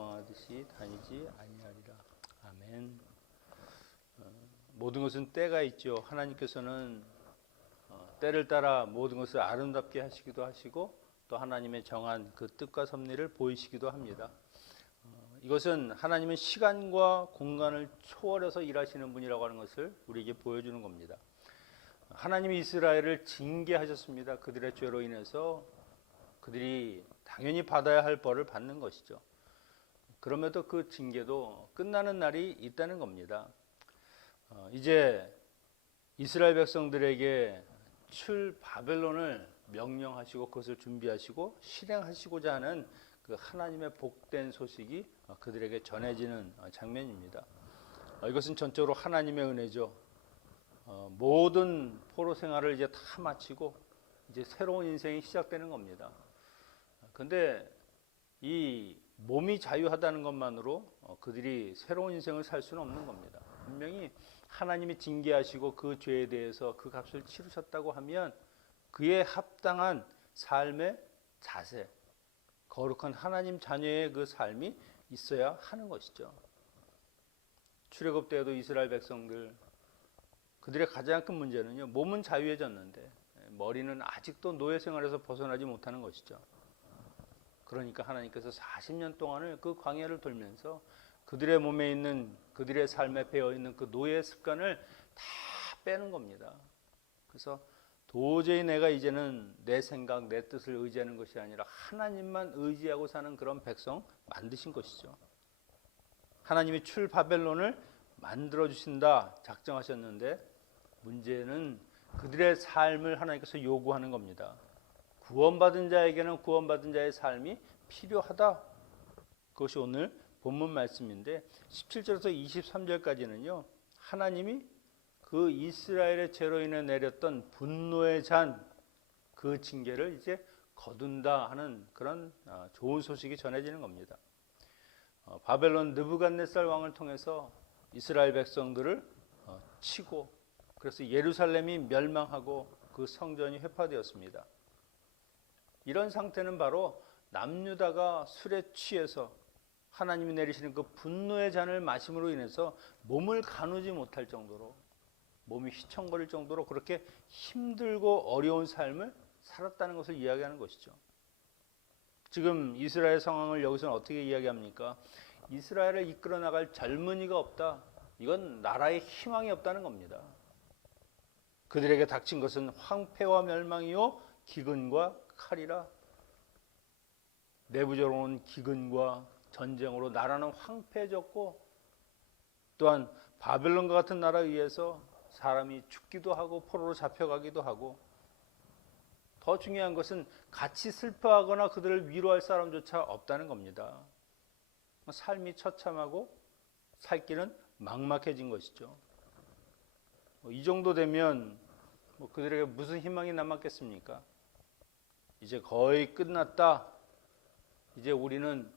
도망하듯이 다니지 아니하리라. 아멘. 모든 것은 때가 있죠. 하나님께서는 때를 따라 모든 것을 아름답게 하시기도 하시고 또 하나님의 정한 그 뜻과 섭리를 보이시기도 합니다. 이것은 하나님은 시간과 공간을 초월해서 일하시는 분이라고 하는 것을 우리에게 보여주는 겁니다. 하나님이 이스라엘을 징계하셨습니다. 그들의 죄로 인해서 그들이 당연히 받아야 할 벌을 받는 것이죠. 그럼에도 그 징계도 끝나는 날이 있다는 겁니다. 이제 이스라엘 백성들에게 출 바벨론을 명령하시고 그것을 준비하시고 실행하시고자 하는 그 하나님의 복된 소식이 그들에게 전해지는 장면입니다. 이것은 전적으로 하나님의 은혜죠. 모든 포로 생활을 이제 다 마치고 이제 새로운 인생이 시작되는 겁니다. 근데 이 몸이 자유하다는 것만으로 그들이 새로운 인생을 살 수는 없는 겁니다. 분명히 하나님이 징계하시고 그 죄에 대해서 그 값을 치르셨다고 하면 그에 합당한 삶의 자세, 거룩한 하나님 자녀의 그 삶이 있어야 하는 것이죠. 출애굽 때에도 이스라엘 백성들 그들의 가장 큰 문제는요, 몸은 자유해졌는데 머리는 아직도 노예 생활에서 벗어나지 못하는 것이죠. 그러니까 하나님께서 40년 동안을 그 광야를 돌면서 그들의 몸에 있는 그들의 삶에 배어 있는 그 노예 습관을 다 빼는 겁니다. 그래서 도저히 내가 이제는 내 생각, 내 뜻을 의지하는 것이 아니라 하나님만 의지하고 사는 그런 백성 만드신 것이죠. 하나님이 출 바벨론을 만들어 주신다 작정하셨는데 문제는 그들의 삶을 하나님께서 요구하는 겁니다. 구원받은 자에게는 구원받은 자의 삶이 필요하다. 그것이 오늘 본문 말씀인데 17절에서 23절까지는요. 하나님이 그 이스라엘의 죄로 인해 내렸던 분노의 잔 그 징계를 이제 거둔다 하는 그런 좋은 소식이 전해지는 겁니다. 바벨론 느부갓네살 왕을 통해서 이스라엘 백성들을 치고 그래서 예루살렘이 멸망하고 그 성전이 회파되었습니다. 이런 상태는 바로 남유다가 술에 취해서 하나님이 내리시는 그 분노의 잔을 마심으로 인해서 몸을 가누지 못할 정도로 몸이 휘청거릴 정도로 그렇게 힘들고 어려운 삶을 살았다는 것을 이야기하는 것이죠. 지금 이스라엘 상황을 여기서는 어떻게 이야기합니까? 이스라엘을 이끌어 나갈 젊은이가 없다. 이건 나라의 희망이 없다는 겁니다. 그들에게 닥친 것은 황폐와 멸망이요 기근과 칼이라. 내부적으로 온 기근과 전쟁으로 나라는 황폐해졌고 또한 바벨론과 같은 나라에 의해서 사람이 죽기도 하고 포로로 잡혀가기도 하고 더 중요한 것은 같이 슬퍼하거나 그들을 위로할 사람조차 없다는 겁니다. 삶이 처참하고 살 길은 막막해진 것이죠. 이 정도 되면 그들에게 무슨 희망이 남았겠습니까? 이제 거의 끝났다. 이제 우리는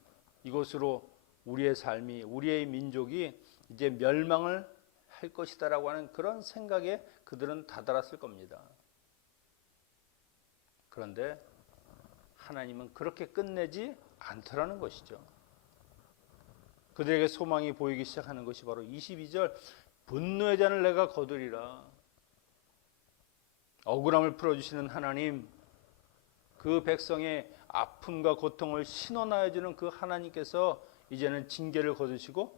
이곳으로 우리의 삶이 우리의 민족이 이제 멸망을 할 것이다라고 하는 그런 생각에 그들은 다다랐을 겁니다. 그런데 하나님은 그렇게 끝내지 않더라는 것이죠. 그들에게 소망이 보이기 시작하는 것이 바로 22절 분노의 잔을 내가 거두리라. 억울함을 풀어주시는 하나님, 그 백성의 아픔과 고통을 신원하여 주는 그 하나님께서 이제는 징계를 거두시고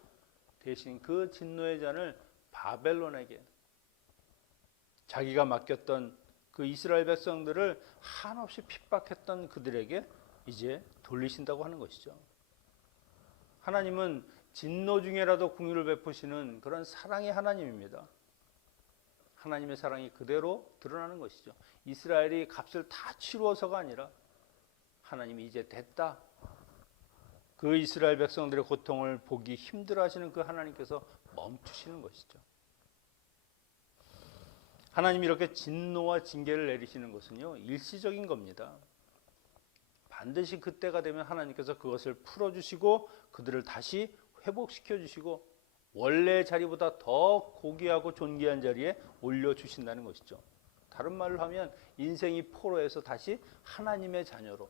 대신 그 진노의 잔을 바벨론에게 자기가 맡겼던 그 이스라엘 백성들을 한없이 핍박했던 그들에게 이제 돌리신다고 하는 것이죠. 하나님은 진노 중에라도 긍휼을 베푸시는 그런 사랑의 하나님입니다. 하나님의 사랑이 그대로 드러나는 것이죠. 이스라엘이 값을 다 치루어서가 아니라 하나님이 이제 됐다. 그 이스라엘 백성들의 고통을 보기 힘들어하시는 그 하나님께서 멈추시는 것이죠. 하나님이 이렇게 진노와 징계를 내리시는 것은요, 일시적인 겁니다. 반드시 그때가 되면 하나님께서 그것을 풀어주시고 그들을 다시 회복시켜 주시고 원래의 자리보다 더 고귀하고 존귀한 자리에 올려주신다는 것이죠. 다른 말로 하면 인생이 포로에서 다시 하나님의 자녀로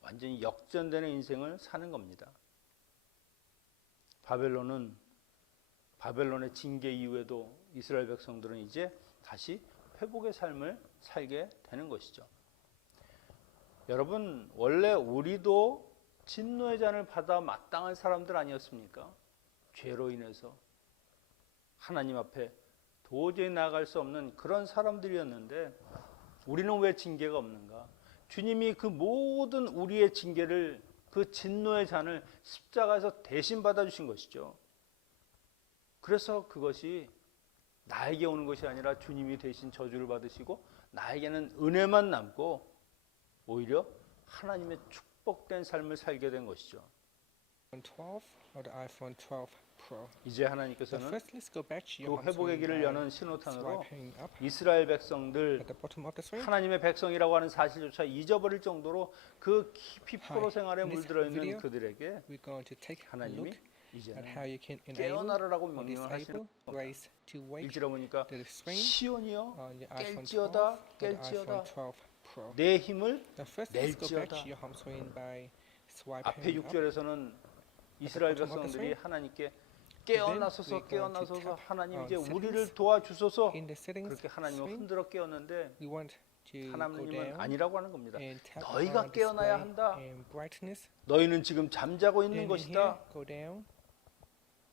완전히 역전되는 인생을 사는 겁니다. 바벨론의 징계 이후에도 이스라엘 백성들은 이제 다시 회복의 삶을 살게 되는 것이죠. 여러분, 원래 우리도 진노의 잔을 받아 마땅한 사람들 아니었습니까? 죄로 인해서 하나님 앞에 도저히 나아갈 수 없는 그런 사람들이었는데 우리는 왜 징계가 없는가? 주님이 그 모든 우리의 징계를, 그 진노의 잔을 십자가에서 대신 받아주신 것이죠. 그래서 그것이 나에게 오는 것이 아니라 주님이 대신 저주를 받으시고 나에게는 은혜만 남고 오히려 하나님의 축복된 삶을 살게 된 것이죠. 이제 하나님께서는 그 회복의 길을 여는 신호탄으로 이스라엘 백성들, 하나님의 백성이라고 하는 사실조차 잊어버릴 정도로 그 깊이 포로 생활에 물들어 있는 그들에게 하나님이 이제는 깨어나라라고 명령하시는 겁니다. 1절에 보니까 시온이여 깰지어다 깰지어다 내 힘을 낼지어다. 앞에 6절에서는 이스라엘 백성들이 하나님께 깨어나소서 깨어나소서 하나님 이제 우리를 도와주소서 그렇게 하나님을 흔들어 깨웠는데 하나님은 아니라고 하는 겁니다. 너희가 깨어나야 한다. 너희는 지금 잠자고 있는 것이다.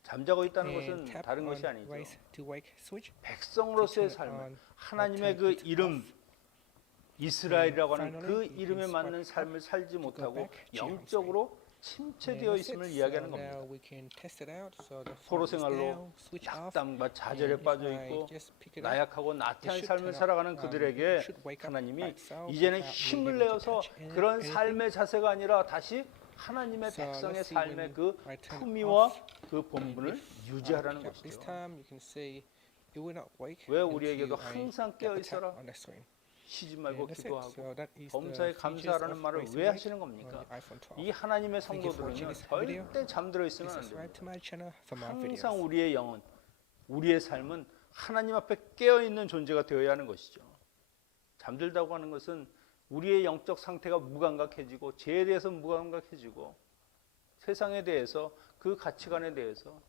잠자고 있다는 것은 다른 것이 아니죠. 백성으로서의 삶을 하나님의 그 이름 이스라엘이라고 하는 그 이름에 맞는 삶을 살지 못하고 영적으로 침체되어 있음을 이야기하는 겁니다. 포로 생활로 약담과 좌절에 빠져 있고 나약하고 나태한 삶을 살아가는 그들에게 하나님이 이제는 힘을 내어서 그런 삶의 자세가 아니라 다시 하나님의 백성의 삶의 그 품위와 그 본분을 유지하라는 것이죠. 왜 우리에게도 항상 깨어 있어라, 쉬지 말고 기도하고 범사에 감사하라는 말을 왜 하시는 겁니까? 이 하나님의 성도들은요 절대 잠들어 있으면 안 됩니다. 항상 우리의 영혼, 우리의 삶은 하나님 앞에 깨어 있는 존재가 되어야 하는 것이죠. 잠들다고 하는 것은 우리의 영적 상태가 무감각해지고 죄에 대해서 무감각해지고 세상에 대해서 그 가치관에 대해서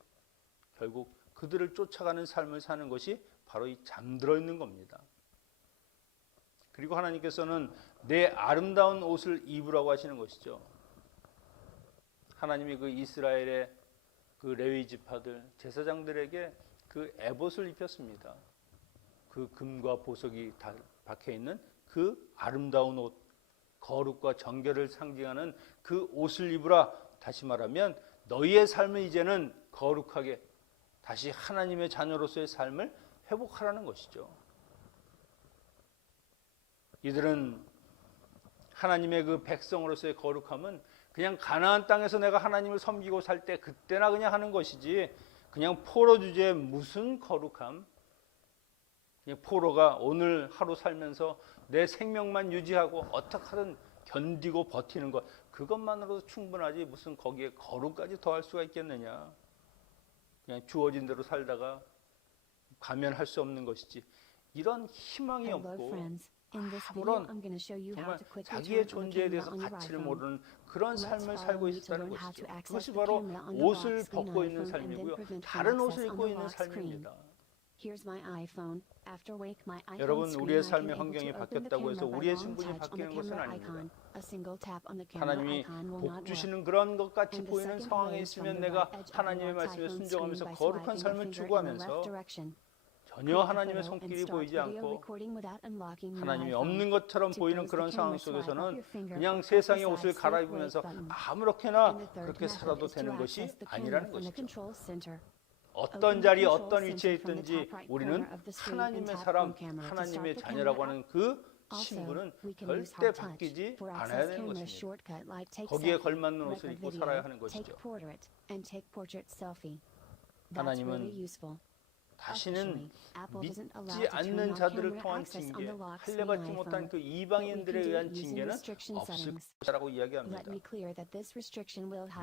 결국 그들을 쫓아가는 삶을 사는 것이 바로 이 잠들어 있는 겁니다. 그리고 하나님께서는 내 아름다운 옷을 입으라고 하시는 것이죠. 하나님이 그 이스라엘의 그 레위 지파들 제사장들에게 그 에봇을 입혔습니다. 그 금과 보석이 다 박혀 있는 그 아름다운 옷, 거룩과 정결을 상징하는 그 옷을 입으라. 다시 말하면 너희의 삶은 이제는 거룩하게 다시 하나님의 자녀로서의 삶을 회복하라는 것이죠. 이들은 하나님의 그 백성으로서의 거룩함은 그냥 가나안 땅에서 내가 하나님을 섬기고 살 때 그때나 그냥 하는 것이지 그냥 포로 주제에 무슨 거룩함? 그냥 포로가 오늘 하루 살면서 내 생명만 유지하고 어떻게 하든 견디고 버티는 것 그것만으로도 충분하지 무슨 거기에 거룩까지 더할 수가 있겠느냐. 그냥 주어진 대로 살다가 가면할 수 없는 것이지 이런 희망이 없고 아무런 정말 자기의 존재에 대해서 가치를 모르는 그런 삶을 살고 있다는 것이죠. 그것이 바로 옷을 벗고 있는 삶이고요. 다른 옷을 입고 있는 삶입니다. 여러분 우리의 삶의 환경이 바뀌었다고 해서 우리의 신분이 바뀌는 것은 아닙니다. 하나님이 복 주시는 그런 것 같이 보이는 상황에 있으면 내가 하나님의 말씀에 순종하면서 거룩한 삶을 추구하면서 전혀 하나님의 손길이 보이지 않고 하나님이 없는 것처럼 보이는 그런 상황 속에서는 그냥 세상의 옷을 갈아입으면서 아무렇게나 그렇게 살아도 되는 것이 아니라는 것이죠. 어떤 자리 어떤 위치에 있든지 우리는 하나님의 사람, 하나님의 자녀라고 하는 그 신분은 절대 바뀌지 않아야 되는 것입니다. 거기에 걸맞는 옷을 입고 살아야 하는 것이죠. 하나님은 다시는 믿지 않는 자들을 통한 징계, 할례받지 못한 그 이방인들에 의한 징계는 없을 것이라고 이야기합니다.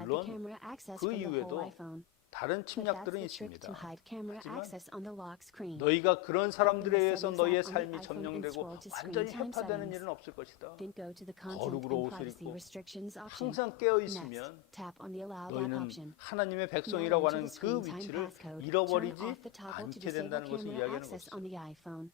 물론 그 이후에도 다른 But that's 침략들은 the trick 있습니다. to hide camera 하지만 access on the lock screen. 너희가 그런 사람들에 Open the 의해서 settings 너희의 app on the 삶이 iPhone and 점령되고 scroll to screen 완전히 time 해파되는 settings. 일은 없을 것이다. Then go to the content 거룩으로 and 옷을 privacy 입고 restrictions option. 항상 깨어 Next, 있으면 tap on the allow app 너희는 option. 하나님의 Now 백성이라고 enter 하는 the 그 screen time 위치를 passcode. Turn 잃어버리지 off the toggle to 않게 disable 된다는 것을 camera 이야기하는 access 것이죠. on the iPhone.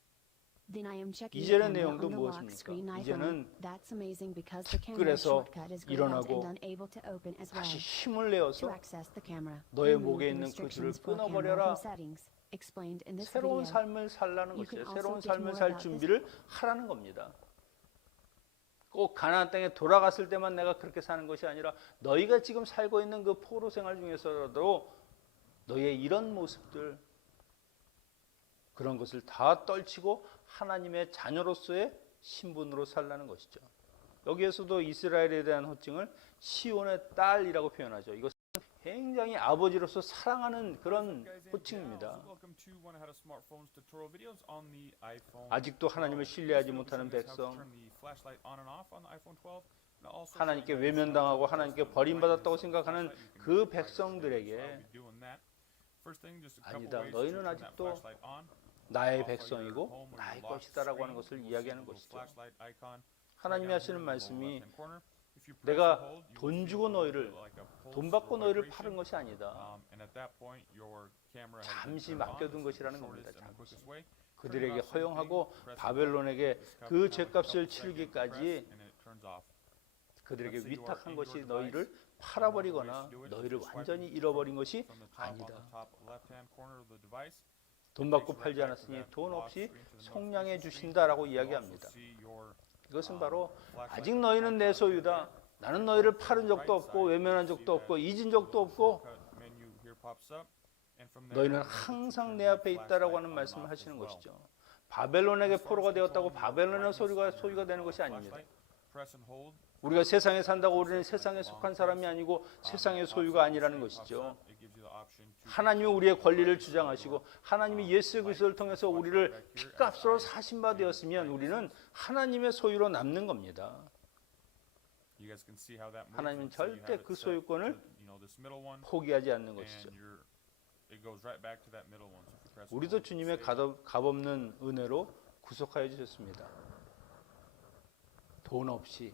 Then I am checking the 이전의 camera 내용도 on the lock 무엇입니까? screen iPhone. 이제는 That's amazing because the camera 특글에서 shortcut is grayed out and 일어나고 unable to open as well. 다시 힘을 To 내어서 access the camera, 너의 remove 목에 the 있는 그 줄을 restrictions for camera 끊어버려라. from settings explained in this 새로운 video. 삶을 살라는 You 것이에요. can 새로운 also get 삶을 more 살 about this. 준비를 하라는 겁니다. 꼭 가나안 땅에 돌아갔을 때만 내가 그렇게 사는 것이 아니라 너희가 지금 살고 있는 그 포로 생활 중에서라도 너희의 이런 모습들 그런 것을 다 떨치고 하나님의 자녀로서의 신분으로 살라는 것이죠. 여기에서도 이스라엘에 대한 호칭을 시온의 딸이라고 표현하죠. 이것은 굉장히 아버지로서 사랑하는 그런 호칭입니다. 아직도 하나님을 신뢰하지 못하는 백성, 하나님께 외면당하고 하나님께 버림받았다고 생각하는 그 백성들에게 아니다, 너희는 아직도 나의 백성이고 나의 것이다라고 하는 것을 이야기하는 것이죠. 하나님이 하시는 말씀이 내가 돈 주고 너희를, 돈 받고 너희를 파는 것이 아니다. 잠시 맡겨둔 것이라는 겁니다. 잠시. 그들에게 허용하고 바벨론에게 그 죄값을 치르기까지 그들에게 위탁한 것이 너희를 팔아버리거나 너희를 완전히 잃어버린 것이 아니다. 돈 받고 팔지 않았으니 돈 없이 속량해 주신다라고 이야기합니다. 이것은 바로 아직 너희는 내 소유다. 나는 너희를 팔은 적도 없고 외면한 적도 없고 잊은 적도 없고 너희는 항상 내 앞에 있다라고 하는 말씀을 하시는 것이죠. 바벨론에게 포로가 되었다고 바벨론의 소유가 되는 것이 아닙니다. 우리가 세상에 산다고 우리는 세상에 속한 사람이 아니고 세상의 소유가 아니라는 것이죠. 하나님이 우리의 권리를 주장하시고 하나님이 예수 그리스도를 통해서 우리를 핏값으로 사신 바 되었으면 우리는 하나님의 소유로 남는 겁니다. 하나님은 절대 그 소유권을 포기하지 않는 것이죠. 우리도 주님의 값없는 은혜로 구속하여 주셨습니다. 돈 없이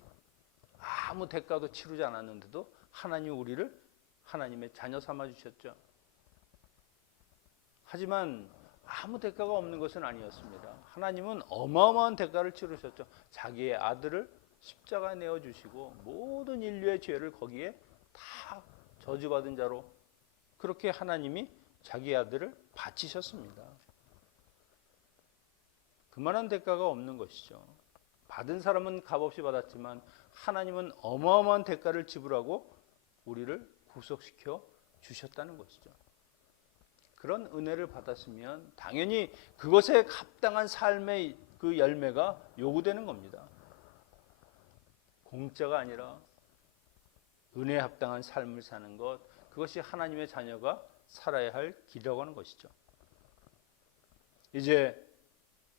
아무 대가도 치르지 않았는데도 하나님이 우리를 하나님의 자녀 삼아 주셨죠. 하지만 아무 대가가 없는 것은 아니었습니다. 하나님은 어마어마한 대가를 치르셨죠. 자기의 아들을 십자가에 내어주시고 모든 인류의 죄를 거기에 다 저주받은 자로 그렇게 하나님이 자기의 아들을 바치셨습니다. 그만한 대가가 없는 것이죠. 받은 사람은 값없이 받았지만 하나님은 어마어마한 대가를 지불하고 우리를 구속시켜 주셨다는 것이죠. 그런 은혜를 받았으면 당연히 그것에 합당한 삶의 그 열매가 요구되는 겁니다. 공짜가 아니라 은혜에 합당한 삶을 사는 것, 그것이 하나님의 자녀가 살아야 할 길이라고 하는 것이죠. 이제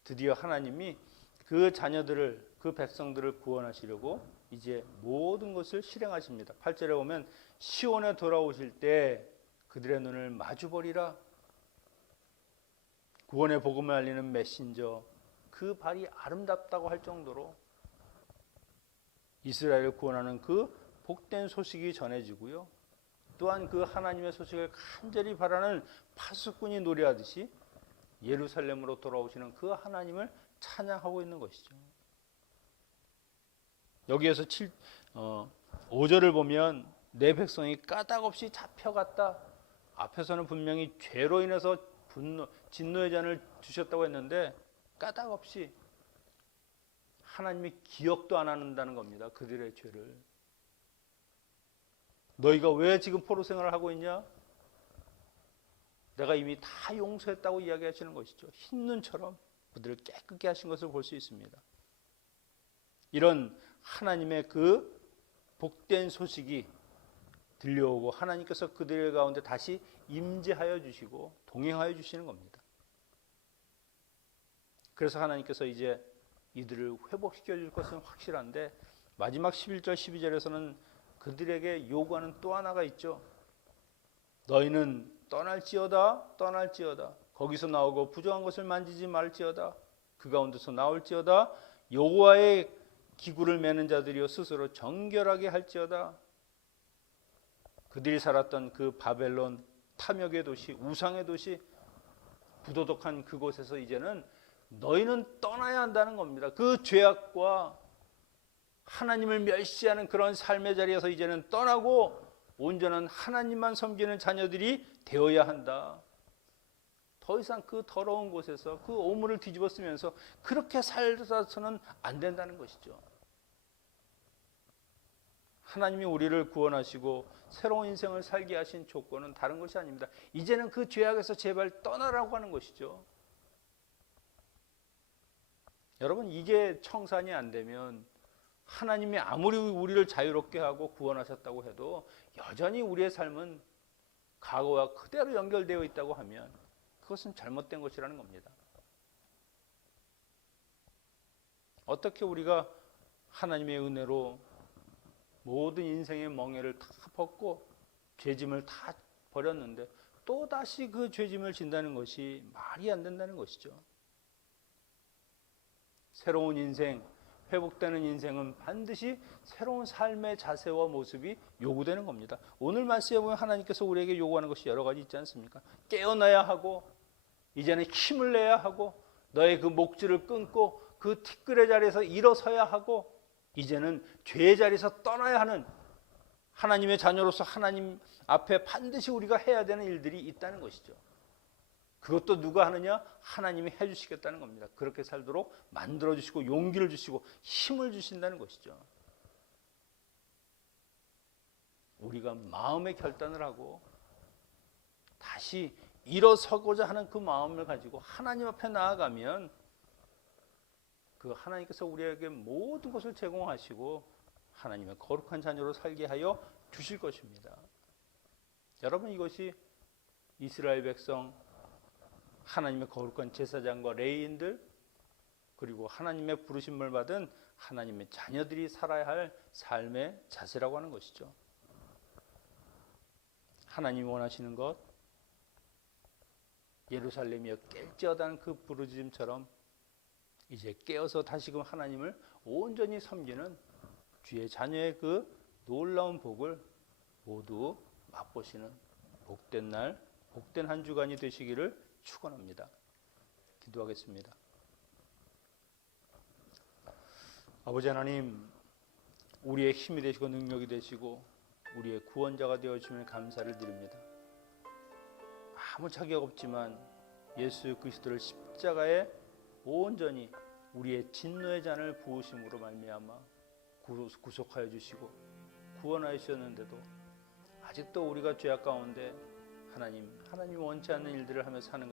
드디어 하나님이 그 자녀들을, 그 백성들을 구원하시려고 이제 모든 것을 실행하십니다. 8절에 보면 시온에 돌아오실 때 그들의 눈을 마주보리라. 구원의 복음을 알리는 메신저, 그 발이 아름답다고 할 정도로 이스라엘을 구원하는 그 복된 소식이 전해지고요. 또한 그 하나님의 소식을 간절히 바라는 파수꾼이 노래하듯이 예루살렘으로 돌아오시는 그 하나님을 찬양하고 있는 것이죠. 여기에서 5절을 보면 내 백성이 까닭없이 잡혀갔다. 앞에서는 분명히 죄로 인해서 진노의 잔을 주셨다고 했는데 까닭없이 하나님이 기억도 안 한다는 겁니다. 그들의 죄를. 너희가 왜 지금 포로 생활을 하고 있냐? 내가 이미 다 용서했다고 이야기하시는 것이죠. 흰 눈처럼 그들을 깨끗게 하신 것을 볼 수 있습니다. 이런 하나님의 그 복된 소식이 들려오고 하나님께서 그들 가운데 다시 임재하여 주시고 동행하여 주시는 겁니다. 그래서 하나님께서 이제 이들을 회복시켜 줄 것은 확실한데 마지막 11절 12절에서는 그들에게 요구하는 또 하나가 있죠. 너희는 떠날지어다 떠날지어다 거기서 나오고 부정한 것을 만지지 말지어다 그 가운데서 나올지어다 여호와의 기구를 매는 자들이여 스스로 정결하게 할지어다. 그들이 살았던 그 바벨론 탐욕의 도시 우상의 도시 부도덕한 그곳에서 이제는 너희는 떠나야 한다는 겁니다. 그 죄악과 하나님을 멸시하는 그런 삶의 자리에서 이제는 떠나고 온전한 하나님만 섬기는 자녀들이 되어야 한다. 더 이상 그 더러운 곳에서 그 오물을 뒤집어 쓰면서 그렇게 살아서는 안 된다는 것이죠. 하나님이 우리를 구원하시고 새로운 인생을 살게 하신 조건은 다른 것이 아닙니다. 이제는 그 죄악에서 제발 떠나라고 하는 것이죠. 여러분, 이게 청산이 안 되면 하나님이 아무리 우리를 자유롭게 하고 구원하셨다고 해도 여전히 우리의 삶은 과거와 그대로 연결되어 있다고 하면 그것은 잘못된 것이라는 겁니다. 어떻게 우리가 하나님의 은혜로 모든 인생의 멍에를 다 벗고 죄짐을 다 버렸는데 또다시 그 죄짐을 진다는 것이 말이 안 된다는 것이죠. 새로운 인생, 회복되는 인생은 반드시 새로운 삶의 자세와 모습이 요구되는 겁니다. 오늘 말씀에 보면 하나님께서 우리에게 요구하는 것이 여러 가지 있지 않습니까? 깨어나야 하고 이제는 힘을 내야 하고 너의 그 목줄을 끊고 그 티끌의 자리에서 일어서야 하고 이제는 죄의 자리에서 떠나야 하는 하나님의 자녀로서 하나님 앞에 반드시 우리가 해야 되는 일들이 있다는 것이죠. 그것도 누가 하느냐? 하나님이 해주시겠다는 겁니다. 그렇게 살도록 만들어주시고 용기를 주시고 힘을 주신다는 것이죠. 우리가 마음의 결단을 하고 다시 일어서고자 하는 그 마음을 가지고 하나님 앞에 나아가면 그 하나님께서 우리에게 모든 것을 제공하시고 하나님의 거룩한 자녀로 살게 하여 주실 것입니다. 여러분, 이것이 이스라엘 백성 하나님의 거룩한 제사장과 레위인들 그리고 하나님의 부르심을 받은 하나님의 자녀들이 살아야 할 삶의 자세라고 하는 것이죠. 하나님이 원하시는 것 예루살렘이여 깰지어다는 그 부르짖음처럼 이제 깨어서 다시금 하나님을 온전히 섬기는 주의 자녀의 그 놀라운 복을 모두 맛보시는 복된 날, 복된 한 주간이 되시기를 축원합니다. 기도하겠습니다. 아버지 하나님, 우리의 힘이 되시고 능력이 되시고 우리의 구원자가 되어주시면 감사를 드립니다. 아무 자격 없지만 예수 그리스도를 십자가에 온전히 우리의 진노의 잔을 부으심으로 말미암아 구속하여 주시고 구원하여 주셨는데도 아직도 우리가 죄악 가운데 하나님 원치 않는 일들을 하며 사는